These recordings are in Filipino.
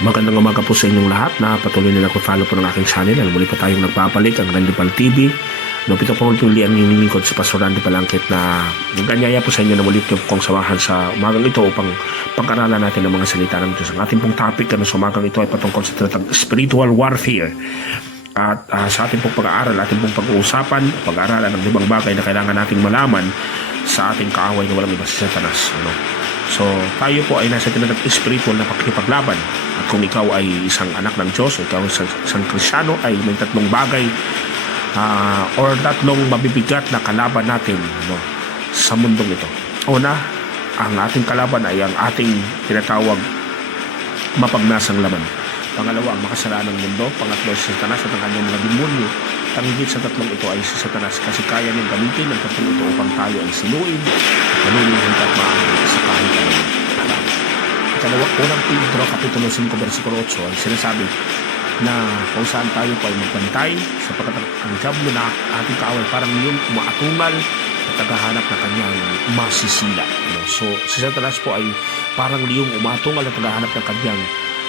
Magandang umaga po sa inyong lahat na patuloy na nag-follow po ng aking channel. Muli po tayong nagpapalik ang Randipal TV. Ito po muli ang inilingkod sa Pastor Randy Palangkit na naganyaya po sa inyo na muli kong samahan sa umagang ito upang pag-aralan natin ang mga salita ng Diyos. Ang ating pong topic sa umagang ito ay patungkol sa tinatawag spiritual warfare. At sa ating pong pag-aaral, ating pong pag-uusapan, pag-aaralan ng 5 bagay na kailangan nating malaman sa ating kaaway na walang iba si Satanas. So, tayo po ay nasa tinatawag spiritual na pakikipaglaban. At kung ikaw ay isang anak ng Diyos, o ikaw ay isang Kristyano, ay may 3 bagay or 3 mabibigat na kalaban natin sa mundong ito. Una, ang ating kalaban ay ang ating tinatawag mapagnasang laman. Pangalawa, ang makasalanang mundo. Pangatlo, si Satanas at ang kanyang mga demonyo. Ang higit sa 3 ito ay si Satanas kasi kaya niyang gamitin ang 3 ito upang tayo ay sinuin at manunuhin at maaari sa kahit anong alam. Ikalawa, unang Pedro, Kapitulo 5, versikulo 8 ay sinasabi na kung saan tayo po ay magbantay sapagkat ang diablo na ating kaaway parang yung umaatungal at naghahanap na kanyang masisila. So, si Satanas po ay parang liyong umatungal at naghahanap ng kanyang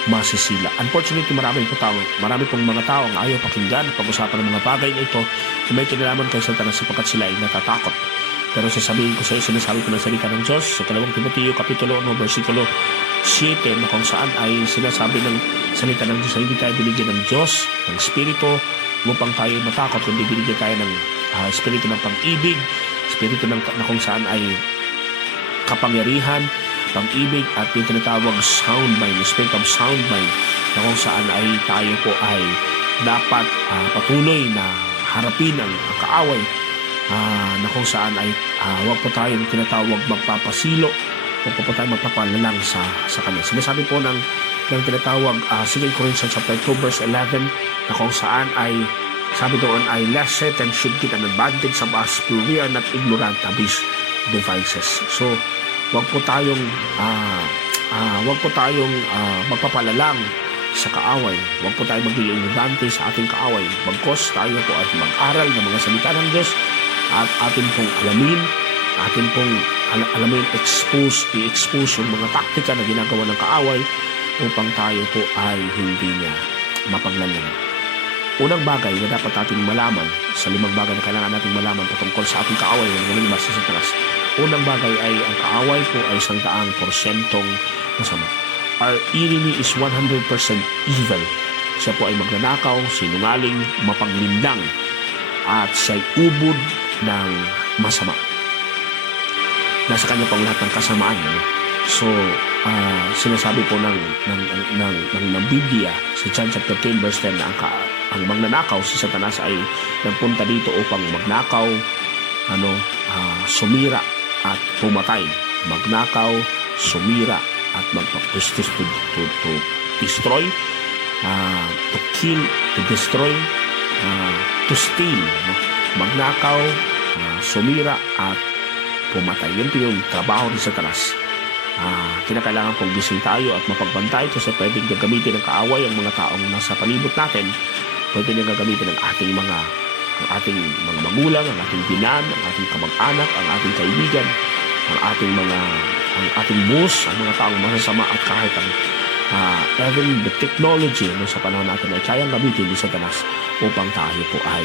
masisila. Unfortunately, marami pong mga tao ang ayaw pakinggan at pag-usapan ng mga bagay na ito na may kinalaman kay Satanas sapagkat sila ay natatakot. Pero sasabihin ko sa iyo, sinasabi ko ng salita ng Diyos sa 2 Timoteo Kapitulo 1, versikulo 7 na kung saan ay sinasabi ng salita ng Diyos na hindi tayo binigyan ng Diyos, ng Espiritu upang tayo matakot, kundi binigyan tayo ng Espiritu ng pag-ibig, Espiritu na kung saan ay kapangyarihan, pag-ibig at yung tinatawag sound mind, spirit of sound mind na kung saan ay tayo po ay dapat patuloy na harapin ang kaaway na kung saan ay huwag po tayong tinatawag magpapasilo, huwag po tayong magpapalalang sa kanya. Sinasabi po ng tinatawag 2 Corinthians chapter 2 verse 11 na kung saan ay sabi doon ay lest Satan should get an advantage of us for we are not ignorant of his devices. So wag po tayong magpapalalang sa kaaway. Wag po tayong magiging ignorante sa ating kaaway. Bagkos tayo po ay mag-aral ng mga salita ng Diyos at atin pong alamin, i-expose yung mga taktika na ginagawa ng kaaway upang tayo po ay hindi niya mapaglalang. Unang bagay na dapat natin malaman sa 5 bagay na kailangan natin malaman patungkol sa ating kaaway na walang iba si Satanas. Unang bagay ay ang kaaway po ay 100% masama. Our enemy is 100% evil. Siya po ay magnanakaw, sinungaling, mapaglindang, at siya'y ubod ng masama. Nasa kanya pang lahat ng kasamaan. So, sinasabi po ng Biblia sa John chapter 10 verse 10 na ang magnanakaw, si Satanas ay nagpunta dito upang magnakaw, sumira at pumatay. Magnakaw, sumira at magpapustis to destroy, to kill, to destroy, to steal. Magnakaw, sumira at pumatay. Yun po yung trabaho ni Satanas. Kinakailangan pong gising tayo at mapagbantay kasi pwedeng gagamitin ng kaaway ang mga taong nasa palibot natin. Pwede nang gagamitin ang ating mga magulang, ang ating binan, ang ating kamag-anak, ang ating kaibigan, ang ating boss, ang mga taong masasama at kahit ang even the technology sa panahon natin ay kayang gamitin ni Satanas upang tayo po ay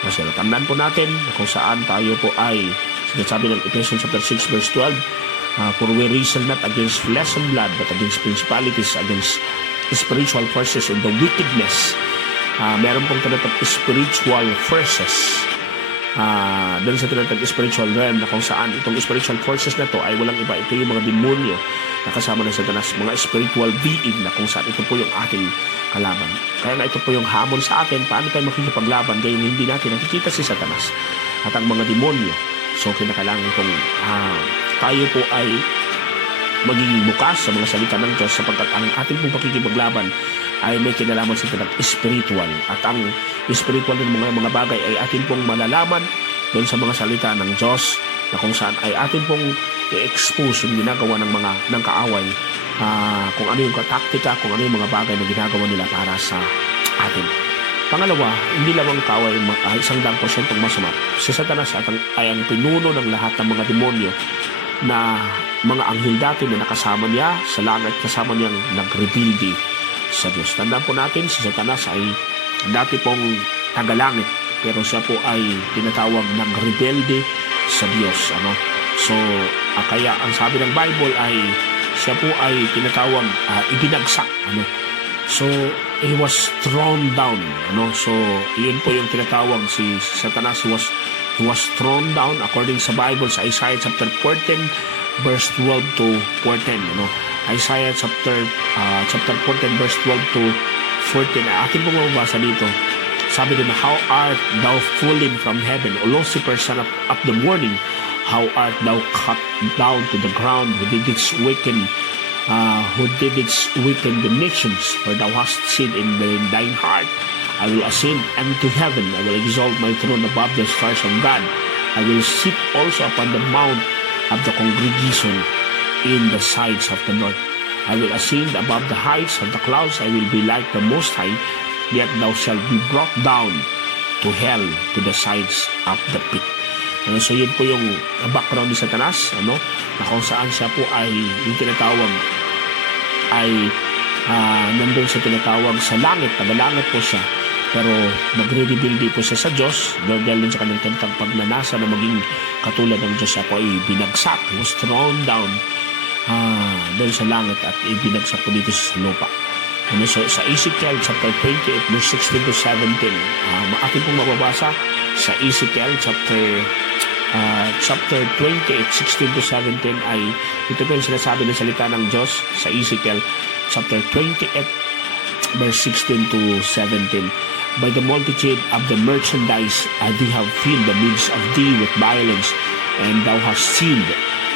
masaya. Tandaan po natin kung saan tayo po ay sinasabi ng Ephesians chapter 6 verse 12, for we wrestle not against flesh and blood but against principalities, against spiritual forces in the wickedness. Meron pong tinatawag spiritual forces doon sa tinatawag spiritual realm na kung saan itong spiritual forces na to ay walang iba. Ito yung mga demonyo na kasama ng Satanas, mga spiritual being na kung saan ito po yung ating kalaban. Kaya nga ito po yung hamon sa atin, paano tayo makikipaglaban gayon hindi natin nakikita si Satanas at ang mga demonyo. So kinakailangan pong tayo po ay magiging bukas sa mga salita ng Diyos sapagkat ang ating pong pakikipaglaban ay may kinalaman sa tinatawag spiritual. At ang spiritual ng mga bagay ay atin pong malalaman doon sa mga salita ng Diyos na kung saan ay atin pong i-expose yung ginagawa ng kaaway, kung ano yung taktika, kung ano yung mga bagay na ginagawa nila para sa atin. Pangalawa, hindi lang ang kaaway 100% masama. Si Satanas ay ang pinuno ng lahat ng mga demonyo na mga anghel dati na nakasama niya sa langit, kasama niyang nag-rebuild sa Diyos. Tandaan po natin, si Satanas ay dati pong tagalangit, pero siya po ay tinatawag ng rebelde sa Diyos. So, kaya ang sabi ng Bible ay siya po ay tinatawag ibinagsak. So, he was thrown down. So, yun po yung tinatawag si Satanas. He was thrown down according sa Bible sa Isaiah chapter 14 verse 12 to 14. Isaiah chapter 14 verse 12 to 14. Akin po mababasa dito. Sabi din, how art thou fallen from heaven, O Lucifer, son of the morning? How art thou cut down to the ground, who didst weaken the nations? For thou hast said in thine heart, I will ascend unto heaven, I will exalt my throne above the stars of God. I will sit also upon the mount of the congregation in the sides of the north. I will ascend above the heights of the clouds, I will be like the Most High, yet thou shalt be brought down to hell, to the sides of the pit. So yun po yung background ni Satanas, na kung saan siya po ay yung tinatawag ay nandun sa tinatawag sa langit, tagalangit po siya, pero nagre-rebelde po siya sa Diyos dahil din sa kanyang kantang pagnanasa na maging katulad ng Diyos. Siya po ay binagsak, he was thrown down doon sa langit at ibinagsak po dito sa lupa. So sa Ezekiel chapter 28 verse 16 to 17, atin pong mababasa sa Ezekiel chapter 28 16 to 17 ay ito po yung sinasabi ng salita ng Diyos sa Ezekiel chapter 28 verse 16 to 17. By the multitude of the merchandise they have filled the midst of thee with violence, and thou hast sinned.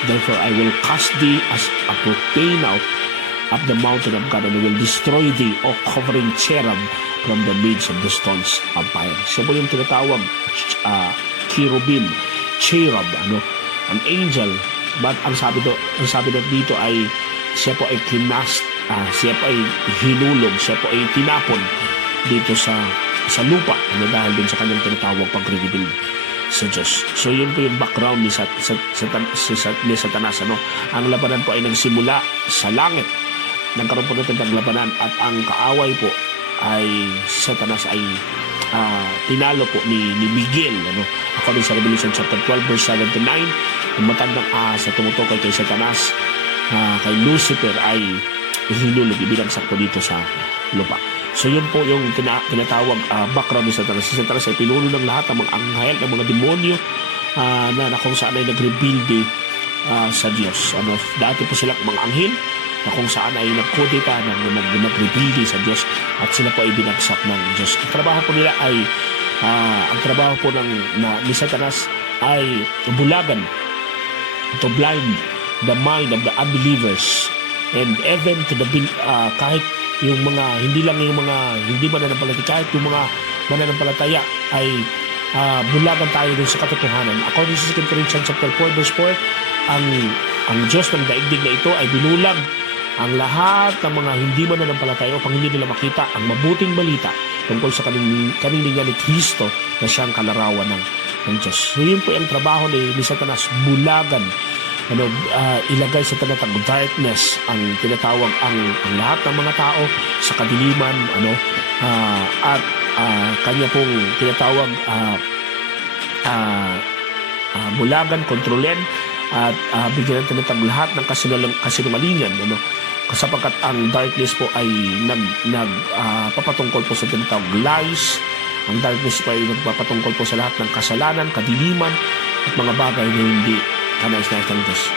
Therefore I will cast thee as a profane out of the mountain of God, and will destroy thee, O covering cherub, from the midst of the stones of fire. Siya po yung tinatawag cherubim, cherub, an angel. But ang sabi dito ay siya po ay kinast, siya po ay hinulog, siya po ay tinapon dito sa lupa, dahil din sa kanyang tinatawag pagre-rebel sa Diyos. So yun po yung background ni Satanas. Ang labanan po ay nagsimula sa langit. Nagkaroon po natin ng labanan at ang kaaway po ay Satanas ay tinalo po ni Miguel. According sa Revelation chapter 12 verse 7 to 9, yung matandang sa tumutukoy kay Satanas, kay Lucifer ay hinulog, ibinagsak po dito sa lupa. So yun po yung tinatawag background ni Satanas. Si Satanas ay pinuno ng lahat ng mga anghel, ng mga demonyo na kung saan ay nagrebuilde sa Diyos. Dati po sila mga anghel na kung saan ay nagkudita, nagrebuilde sa Diyos, at sila po ay binagsak ng Diyos. Ang trabaho po nila ay ang trabaho po ni Satanas ay bulagan, to blind the mind of the unbelievers, and even to the kahit yung mga hindi mananampalataya, kahit yung mga mananampalataya ay bulagan tayo dun sa katotohanan. According sa 2 Corinthians chapter 4 verse 4, ang Diyos ng daigdig na ito ay binulag ang lahat ng mga hindi mananampalataya upang hindi nila makita ang mabuting balita tungkol sa kanilingan ni Kristo na siyang kalarawan ng Diyos. So yun po ang trabaho ni Satanas, bulagan, ilagay sa tinatawag darkness, ang tinatawag ang lahat ng mga tao sa kadiliman, at kanya pong tinatawag bulagan, kontrolin, at bigyan ng tinatawag lahat ng kasinungalingan, sapagkat ang darkness po ay papatungkol po sa tinatawag lies. Ang darkness po ay nagpapatungkol po sa lahat ng kasalanan, kadiliman, at mga bagay na hindi kanais-nais ng Diyos.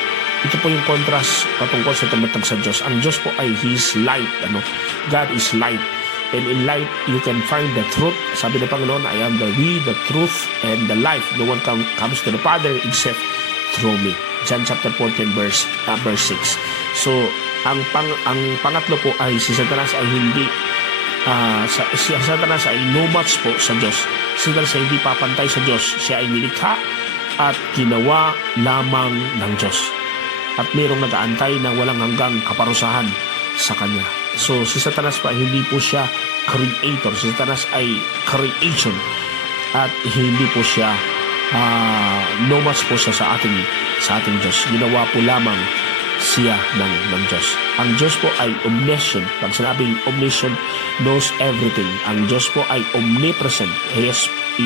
Ito po yung contrast patungkol sa tinatawag sa Diyos. Ang Diyos po ay His light. God is light. And in light, you can find the truth. Sabi ng Panginoon, I am the way, the truth, and the life. No one comes to the Father except through me. John chapter 14 verse 6. So, ang pangatlo po ay si Satanas ay hindi si Satanas ay no match po sa Diyos. Si Satanas ay hindi papantay sa Diyos. Siya ay nilikha at ginawa lamang ng Diyos. At mayroong nag-aantay na walang hanggang kaparusahan sa Kanya. So, si Satanas pa, hindi po siya creator. Si Satanas ay creation. At hindi po siya no match po siya sa ating Diyos. Ginawa po lamang siya ng Diyos. Ang Diyos po ay omniscient. Pag sinabing omniscient, knows everything. Ang Diyos po ay omnipresent. He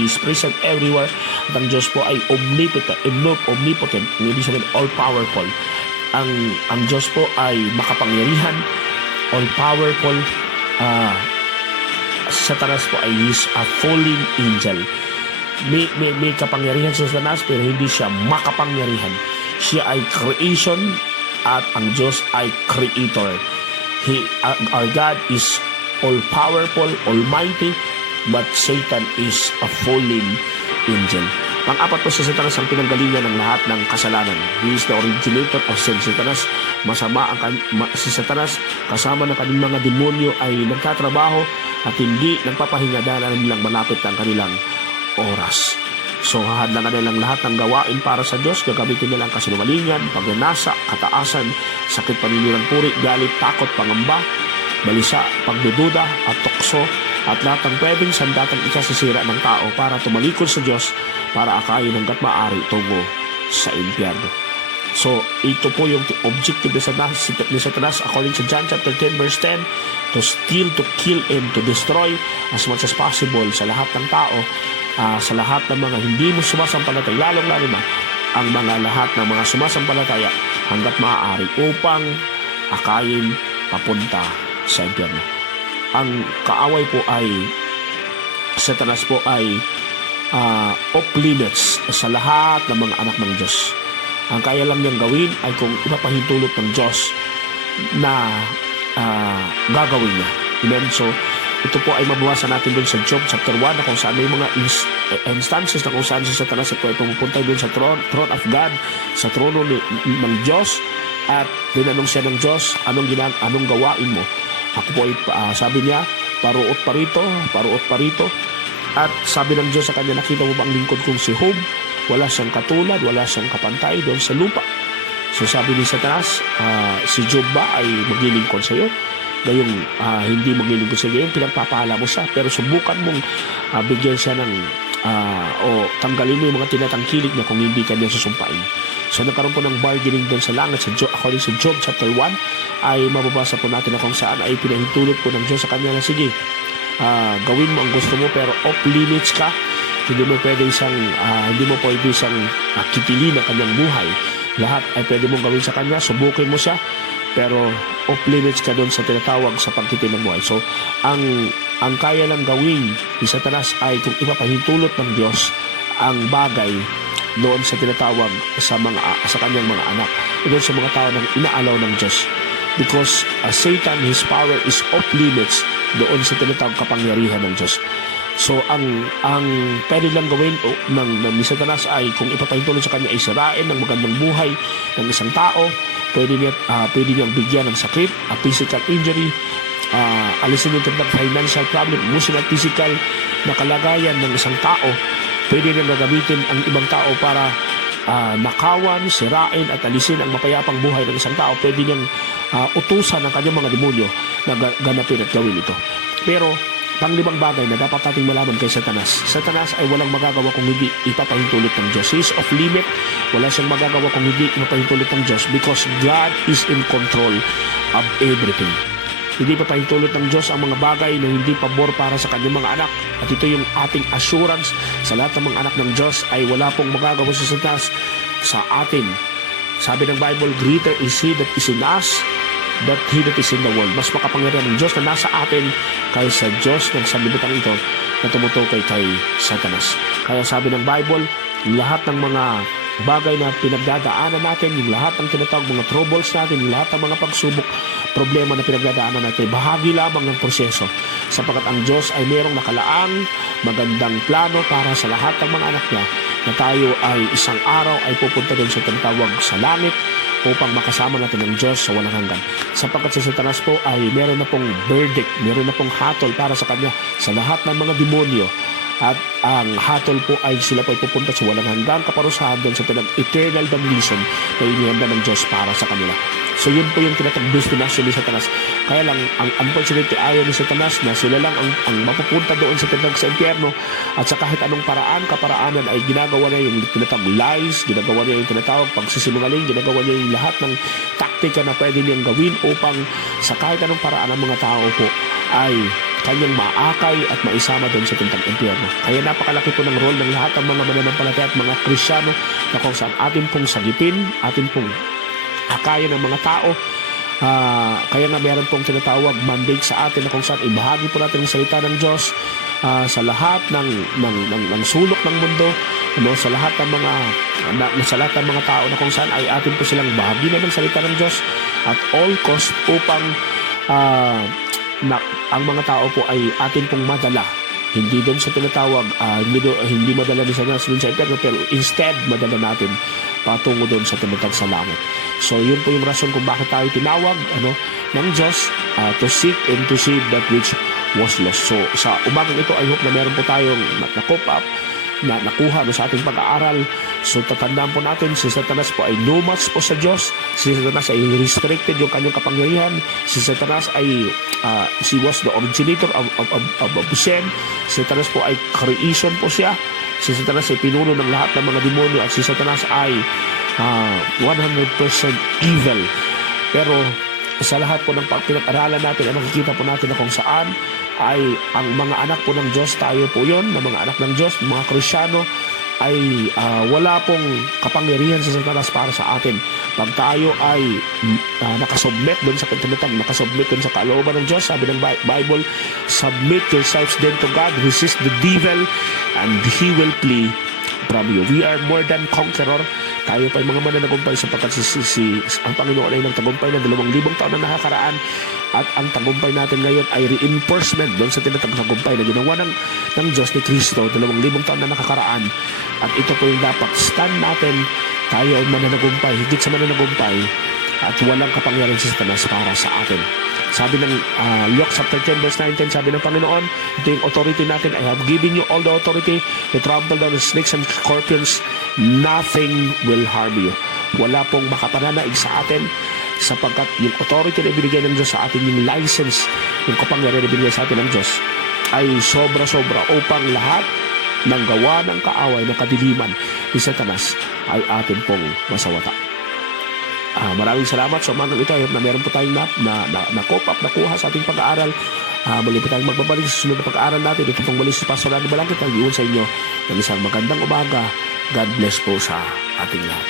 is present everywhere. At ang Diyos po ay omnipotent. Ibig sabihin, all-powerful. Ang Diyos po ay makapangyarihan, all-powerful. Satanas po ay is a fallen angel. May kapangyarihan si Satanas pero hindi siya makapangyarihan. Siya ay creation at ang Diyos ay creator. Our God is all-powerful, almighty, but Satan is a fallen angel. Pang-apat po si Satanas ang pinanggalingan ng lahat ng kasalanan. He is the originator of sin. Si Satanas kasama ng kanilang mga demonyo ay nagtatrabaho at hindi nagpapahinga dahil nilang malapit ang kanilang oras. So hahadlangan nilang lahat ng gawain para sa Diyos. Gagamitin nila ang kasinungalingan, pagnanasa, kataasan, sakit paninirang puri, galit, takot, pangamba, balisa, pagdududa at tukso at lahat ng pwedeng sandatang ikasisira ng tao para tumalikod sa Diyos para akayin hanggat maaari tungo sa impyerno. So ito po yung objective ni Satanas according to John chapter 10 verse 10, to steal, to kill, and to destroy as much as possible sa lahat ng tao, sa lahat ng mga hindi mo sumasampalataya, lalong-lalo na ang mga lahat ng mga sumasampalataya hanggat maaari upang akayin papunta sa impyerno. Ang kaaway po ay Satanas po ay off limits sa lahat ng mga anak ng Diyos. Ang kaya lang niyang gawin ay kung ipapahintulot ng Diyos na gagawin niya. Amen? So, ito po ay mabawasan natin doon sa Job chapter 1 na kung saan may mga instances na kung saan si Satanas ito ay pumupunta doon sa throne of God, sa trono ng Diyos, at dinanong siya ng Diyos, anong gawain mo? Ako po ay, sabi niya, paruot parito. At sabi ng Diyos sa kanya, nakita mo ba ang lingkod kong si Job? Wala siyang katulad, wala siyang kapantay doon sa lupa. So sabi ni Satanas, si Job ba ay maglilingkod sa iyo? Ngayong hindi maglilingkod sa iyo, pinagpapahala mo siya. Pero subukan mong bigyan siya ng, o tanggalin mo yung mga tinatangkilik na kung hindi ka niya susumpain. So nagkaroon po ng bargaining doon sa langit. According sa Job chapter 1, ay mababasa po natin na kung saan ay pinahintulot po ng Diyos sa kanya na sige, gawin mo ang gusto mo pero off limits ka. Hindi mo pwede siyang kitilin ang kanyang buhay. Lahat ay pwede mong gawin sa kanya, subukin mo siya, pero off limits ka doon sa tinatawag sa pagkitil ng buhay. So ang kaya lang gawin ni Satanas ay kung ipapahintulot ng Diyos ang bagay doon sa tinatawag sa kanyang mga anak, doon sa mga tao na inaalaw ng Diyos. Because Satan, his power is off limits doon sa tinatawag kapangyarihan ng Diyos. So ang pwede lang gawin ng Satanas ay kung ipapahintulot sa kanya ay sirain ng magandang buhay ng isang tao, pwede niyang bigyan ng sakit, physical injury, alisin yung financial problem, emotional, physical na kalagayan ng isang tao. Pwede niyang gagamitin ang ibang tao para nakawan, sirain at alisin ang mapayapang buhay ng isang tao. Pwede niyang utusan ang kanyang mga demonyo na ganapin at gawin ito. Pero panglimang bagay na dapat nating malaman kay Satanas ay walang magagawa kung hindi ipapahintulot ng Diyos. He is off limit. Wala siyang magagawa kung hindi ipapahintulot ng Diyos because God is in control of everything. Hindi papahintulot ng Diyos ang mga bagay na hindi pabor para sa kanyang mga anak. At ito yung ating assurance sa lahat ng mga anak ng Diyos ay wala pong magagawa sa Satanas sa atin. Sabi ng Bible, greater is He that is in us that he that is in the world. Mas makapangyarihan ng Diyos na nasa atin kaysa Diyos ng sanlibutan ito na tumutukoy kay Satanas. Kaya sabi ng Bible, lahat ng mga bagay na pinagdadaanan natin, yung lahat ng tinatawag mga troubles natin, yung lahat ng mga pagsubok, problema na pinagdadaanan natin, bahagi lamang ng proseso sapagkat ang Diyos ay mayroong nakalaang magandang plano para sa lahat ng mga anak niya na tayo ay isang araw ay pupunta din sa tinatawag sa langit upang makasama natin ang Diyos sa walang hanggan. Sapagkat si Satanas po ay meron na pong verdict, meron na pong hatol para sa kanya sa lahat ng mga demonyo. At ang hatol po ay sila po ay pupunta sa walang hanggan kaparusahan doon sa eternal damnation na inihanda ng Diyos para sa kanila. So yun po yung destination ni Satanas. Kaya lang, ang unfortunately ayaw ni Satanas na sila lang ang mapupunta doon sa sa impyerno, at sa kahit anong kaparaanan ay ginagawa niya yung tinatawag lies, ginagawa niya yung tinatawag pagsisinungaling, ginagawa niya yung lahat ng taktika na pwede niyang gawin upang sa kahit anong paraan ng mga tao po ay kanyang maakay at maisama doon sa tintang impyerno. Kaya napakalaki po ng role ng lahat ng mga mananampalataya at mga Kristyano na kung saan atin pong sagipin, atin pong akayan ng mga tao. Kaya nga meron pong tinatawag mandate sa atin na kung saan ibahagi po natin ang salita ng Diyos sa lahat ng sulok ng mundo, sa lahat ng mga tao na kung saan ay atin po silang bahagi na ng salita ng Diyos at all cost upang ang mga tao po ay atin pong madala. Hindi doon sa tinatawag, hindi madala ni Satanas doon sa impyerno, pero instead madala natin patungo doon sa tinatawag sa langit. So yun po yung rason kung bakit tayo tinawag ng Diyos to seek and to save that which was lost. So sa umagang ito, I hope na meron po tayong na-cope up, na nakuha sa ating pag-aaral. So tatandaan po natin, si Satanas po ay no match po sa Diyos. Si Satanas ay restricted yung kanyang kapangyarihan. Si Satanas ay he was the originator of sin. Si Satanas po ay creation po siya. Si Satanas ay pinuno ng lahat ng mga demonyo, at si Satanas ay 100% evil. Pero sa lahat po ng pinag-aralan natin, ang nakikita po natin na kung saan ay ang mga anak po ng Diyos, tayo po yun, na mga anak ng Diyos, mga Kristyano, ay wala pong kapangyarihan sa Satanas para sa atin. Pag tayo ay nakasubmit doon sa pintinatang, nakasubmit doon sa kalooban ng Diyos, sabi ng Bible, submit yourselves then to God, resist the devil, and he will flee from you. We are more than conqueror. Tayo pa ay mga mananagumpay sapagkat ang Panginoon ay nagtagumpay ng 2,000 taon na nakakaraan, at ang tagumpay natin ngayon ay reinforcement doon sa tinatagumpay na ginawa ng Diyos ni Kristo 2,000 taon na nakakaraan. At ito po yung dapat stand natin. Tayo ay mananagumpay, higit sa mananagumpay, at walang kapangyarihan si Satanas para sa atin. Sabi ng Luke chapter 10 verse 19, sabi ng Panginoon, ito yung authority natin. I have given you all the authority to trample down the snakes and scorpions. Nothing will harm you. Wala pong makapananaig sa atin, sapagkat yung authority na ibinigay ng Diyos sa atin, yung license, yung kapangyarihan na ibinigay sa atin ng Diyos, ay sobra-sobra upang lahat ng gawa ng kaaway, ng kadiliman ni Satanas ay atin pong masawata. Maraming salamat sa umagang ito. Na meron po tayong na-cope up, nakuha sa ating pag-aaral. Muli po tayong magbabalik sa susunod na pag-aaral natin. Ito pong muli si Pastor Randy Balangkit ang iwan sa inyo ng isang magandang umaga. God bless po sa ating lahat.